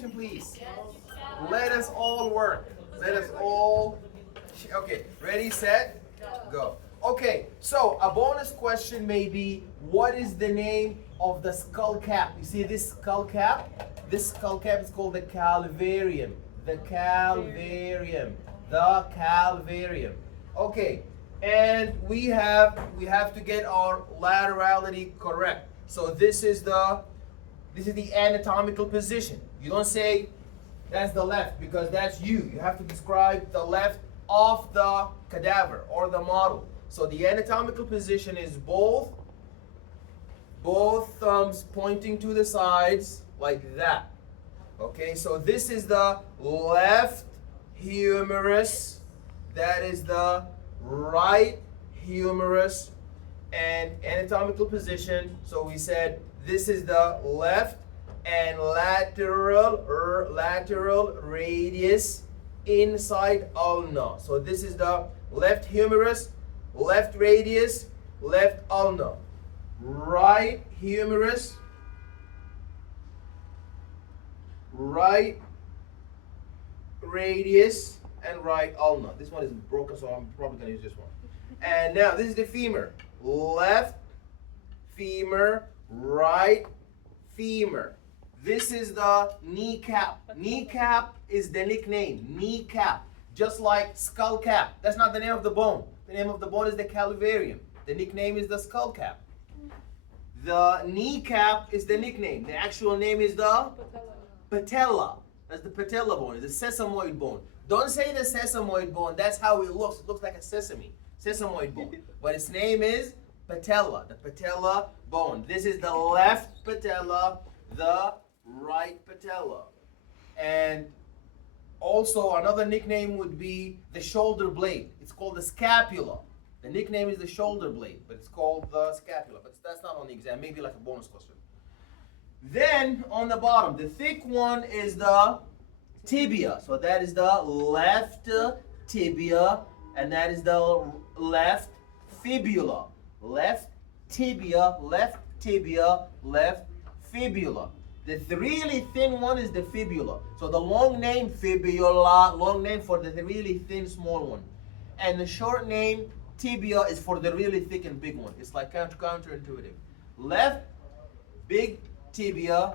attention, please. Let us all work. Let us all. Okay, ready, set, go. Okay, so a bonus question may be, what is the name of the skull cap? You see this skull cap? This skull cap is called the calvarium. The calvarium. The calvarium. Okay, and we have to get our laterality correct. So this is the anatomical position. You don't say that's the left because that's you. You have to describe the left of the cadaver or the model. So the anatomical position is both thumbs pointing to the sides like that. Okay, so this is the left humerus. That is the right humerus. And anatomical position, so we said this is the left and lateral radius inside ulna. So this is the left humerus, left radius, left ulna. Right humerus, right radius, and right ulna. This one is broken, so I'm probably going to use this one. And now this is the femur. Left femur, right femur. This is the kneecap. Kneecap is the nickname. Kneecap. Just like skull cap. That's not the name of the bone. The name of the bone is the calvarium. The nickname is the skull cap. The kneecap is the nickname. The actual name is the patella. That's the patella bone. It's the sesamoid bone. Don't say the sesamoid bone. That's how it looks. It looks like a sesamoid bone. But its name is patella. The patella bone. This is the left patella, the right patella. And also another nickname would be the shoulder blade. It's called the scapula. The nickname is the shoulder blade, but it's called the scapula. But that's not on the exam. Maybe like a bonus question. Then on the bottom, the thick one is the tibia. So that is the left tibia, and that is the left fibula. Left tibia, left tibia, left fibula. The really thin one is the fibula. So the long name fibula, long name for the really thin small one. And the short name tibia is for the really thick and big one. It's like counterintuitive. Left big tibia,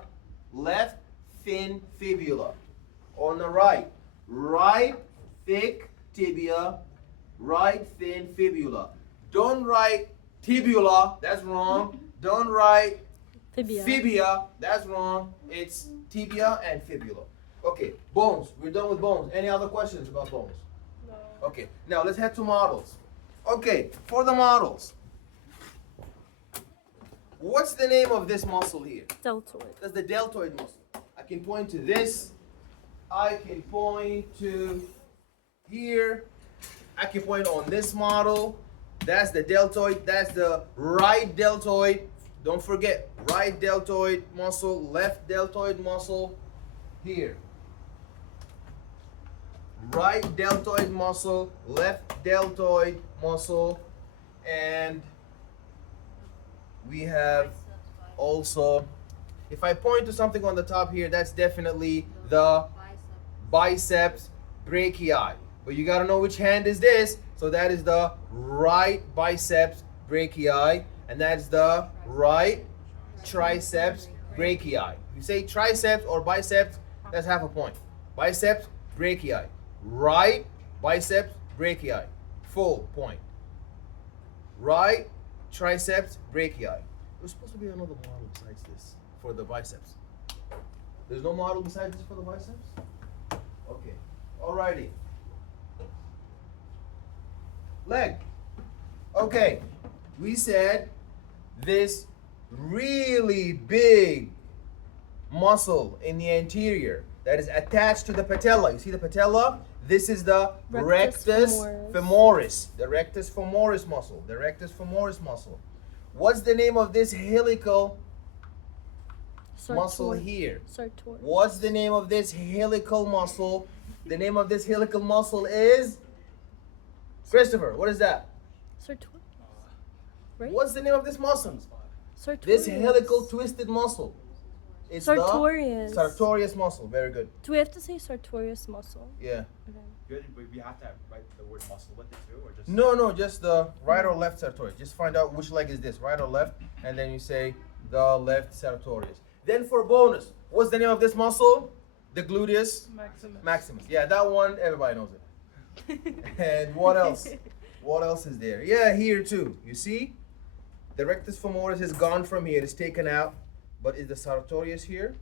left thin fibula. On the right, right thick tibia, right thin fibula. Don't write tibula, that's wrong. Don't write fibia, that's wrong. It's tibia and fibula. Okay, bones. We're done with bones. Any other questions about bones? No. Okay, now let's head to models. Okay, for the models. What's the name of this muscle here? Deltoid. That's the deltoid muscle. I can point to this. I can point to here. I can point on this model. That's the deltoid. That's the right deltoid. Don't forget, right deltoid muscle, left deltoid muscle here. Right deltoid muscle, left deltoid muscle, and we have also, if I point to something on the top here, that's definitely the biceps brachii. But you gotta know which hand is this. So that is the right biceps brachii, and that's the right triceps brachii. If you say triceps or biceps, that's half a point. Biceps brachii. Right biceps brachii. Full point. Right triceps brachii. There's supposed to be another model besides this for the biceps. There's no model besides this for the biceps? Okay. Alrighty. Leg. Okay. We said this really big muscle in the anterior that is attached to the patella. You see the patella? This is the rectus femoris. The rectus femoris muscle. The rectus femoris muscle. What's the name of this helical muscle here? Sartorius. What's the name of this helical muscle? The name of this helical muscle is? Christopher, what is that? Sartorius. Right? What's the name of this muscle? Sartorius. This helical twisted muscle. It's sartorius. the sartorius muscle. Very good. Do we have to say sartorius muscle? Yeah. Okay. Good. We have to write the word muscle with it too, or just No, just the right or left sartorius. Just find out which leg is this, right or left, and then you say the left sartorius. Then for bonus, what's the name of this muscle? The gluteus maximus. Yeah, that one, everybody knows it. And what else? What else is there? Yeah, here too. You see? The rectus femoris is gone from here. It's taken out. But is the sartorius here?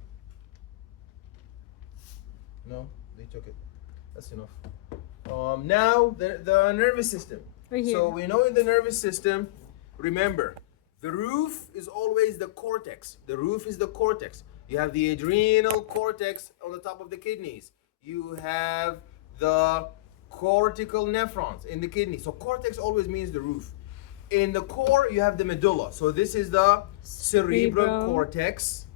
No, they took it. That's enough. Now, the nervous system. Right here. So we know in the nervous system, remember, the roof is always the cortex. The roof is the cortex. You have the adrenal cortex on the top of the kidneys. You have the cortical nephrons in the kidney. So cortex always means the roof. In the core, you have the medulla. So this is the cerebral Cerebrum. cortex.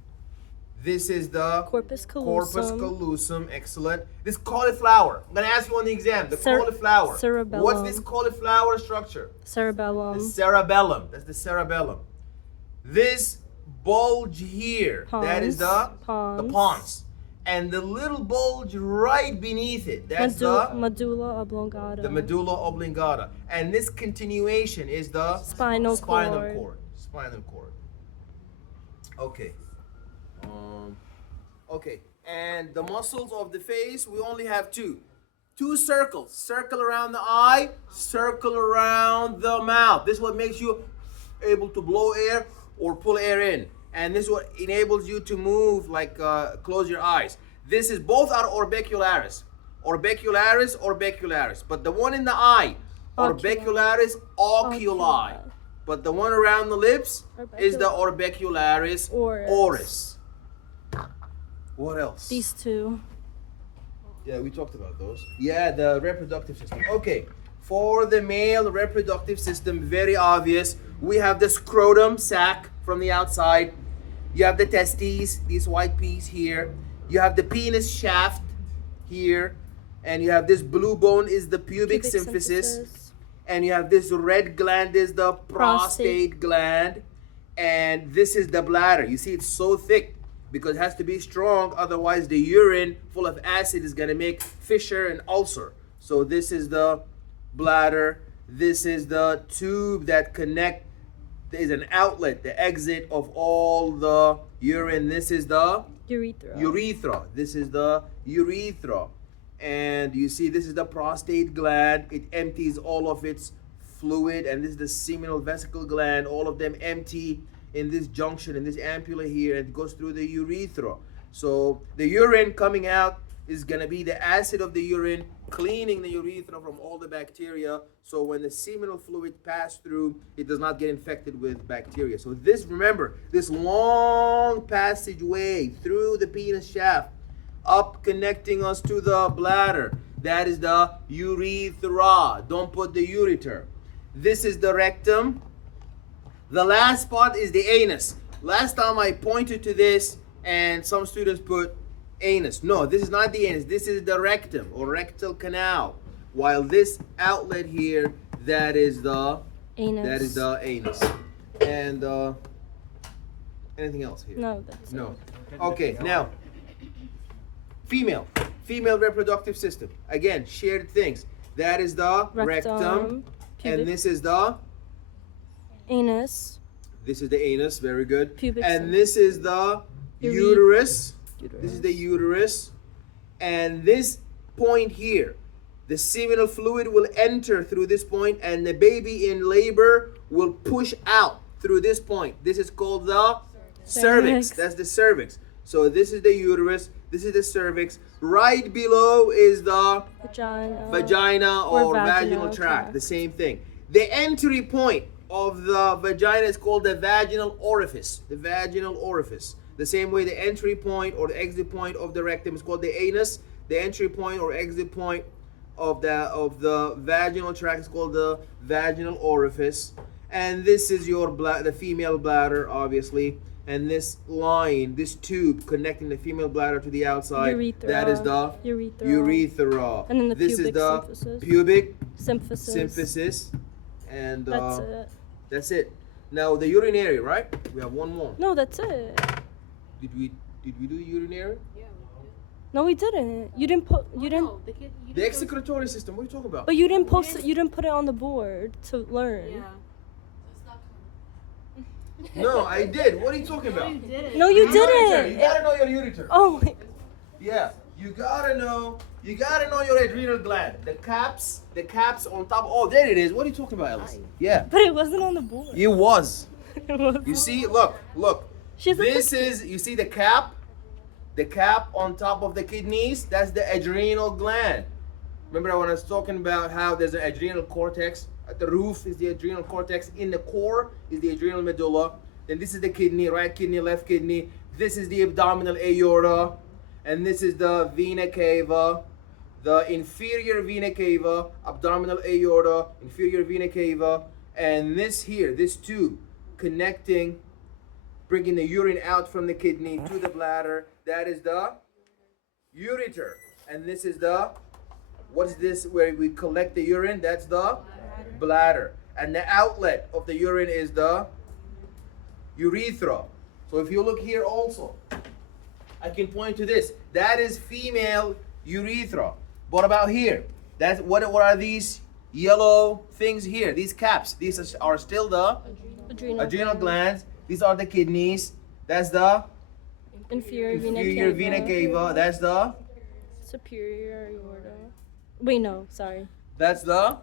This is the Corpus callosum. corpus callosum. Excellent. This cauliflower. I'm going to ask you on the exam. The cauliflower. cerebellum. What's this cauliflower structure? Cerebellum. The cerebellum. That's the cerebellum. This bulge here, that is the pons. And the little bulge right beneath it, that's the medulla oblongata. the medulla oblongata. And this continuation is the Spinal cord. Spinal cord. Okay. Okay. And the muscles of the face, we only have two. Two circles. Circle around the eye, circle around the mouth. This is what makes you able to blow air or pull air in. And this is what enables you to move, like close your eyes. This is, both are orbicularis. Orbicularis. But the one in the eye, orbicularis oculi. But the one around the lips is the orbicularis oris. What else? These two. Yeah, we talked about those. Yeah, the reproductive system. Okay, for the male reproductive system, very obvious. We have the scrotum sac from the outside. You have the testes, these white piece here. You have the penis shaft here. And you have this blue bone is the pubic symphysis. And you have this red gland is the prostate gland. And this is the bladder. You see, it's so thick because it has to be strong. Otherwise, the urine full of acid is going to make fissure and ulcer. So this is the bladder. This is the tube that connect. There is an outlet, the exit of all the urine. This is the urethra. This is the urethra. And you see, this is the prostate gland. It empties all of its fluid. And this is the seminal vesicle gland. All of them empty in this junction, in this ampulla here. And it goes through the urethra. So the urine coming out is going to be the acid of the urine cleaning the urethra from all the bacteria. So when the seminal fluid passes through, it does not get infected with bacteria. So this, remember, this long passageway through the penis shaft, up connecting us to the bladder, that is the urethra. Don't put the ureter. This is the rectum. The last spot is the anus. Last time I pointed to this and some students put anus. No, this is not the anus. This is the rectum or rectal canal. While this outlet here, that is the anus. That is the anus. And anything else here? No, that's no. Okay, now female reproductive system. Again, shared things. That is the rectum and this is the anus. This is the anus. Very good. Pubic and this is the uterus. This is the uterus. And this point here, the seminal fluid will enter through this point and the baby in labor will push out through this point. This is called the cervix. That's the cervix. So this is the uterus. This is the cervix. Right below is the vagina or vaginal tract. The same thing. The entry point of the vagina is called the vaginal orifice. The vaginal orifice. The same way the entry point or the exit point of the rectum is called the anus. The entry point or exit point of the vaginal tract is called the vaginal orifice. And this is your the female bladder, obviously. And this line, this tube connecting the female bladder to the outside, that is the urethra. And then the this pubic is the symphysis. Pubic symphysis. And that's it. That's it. Now the urinary, right? We have one more. No, that's it. Did we Did we do urinary? No, we didn't. You didn't put. You didn't. No, the kid. You The didn't go- excretory system. What are you talking about? But you didn't post it. You didn't put it on the board to learn. Yeah. No, I did. What are you talking about? You did it. No, you Ureter. didn't. You gotta know your ureter. Oh, my- Yeah, you gotta know your adrenal gland. The caps on top. Oh, there it is. What are you talking about, Alice? Yeah, but it wasn't on the board. it was. It was. You see, look. She's a This is, you see the cap on top of the kidneys. That's the adrenal gland. Remember when I was talking about how there's an adrenal cortex? At the roof is the adrenal cortex. In the core is the adrenal medulla. Then this is the kidney, right kidney, left kidney. This is the abdominal aorta. And this is the vena cava, the inferior vena cava, abdominal aorta, inferior vena cava. And this here, this tube connecting, bringing the urine out from the kidney to the bladder. That is the ureter. And this is the, what is this where we collect the urine? That's the bladder. And the outlet of the urine is the urethra. So if you look here also, I can point to this. That is female urethra. What about here? That's what are these yellow things here? These caps. These are still the adrenal glands. These are the kidneys. That's the Inferior inferior vena cava. That's the superior aorta. Wait, no, sorry. That's the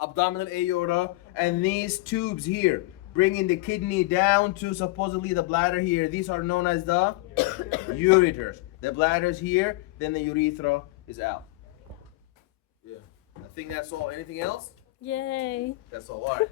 abdominal aorta. And these tubes here, bringing the kidney down to supposedly the bladder here. These are known as the ureters. The bladder's here, then the urethra is out. Yeah. I think that's all. Anything else? Yay. That's all. All right.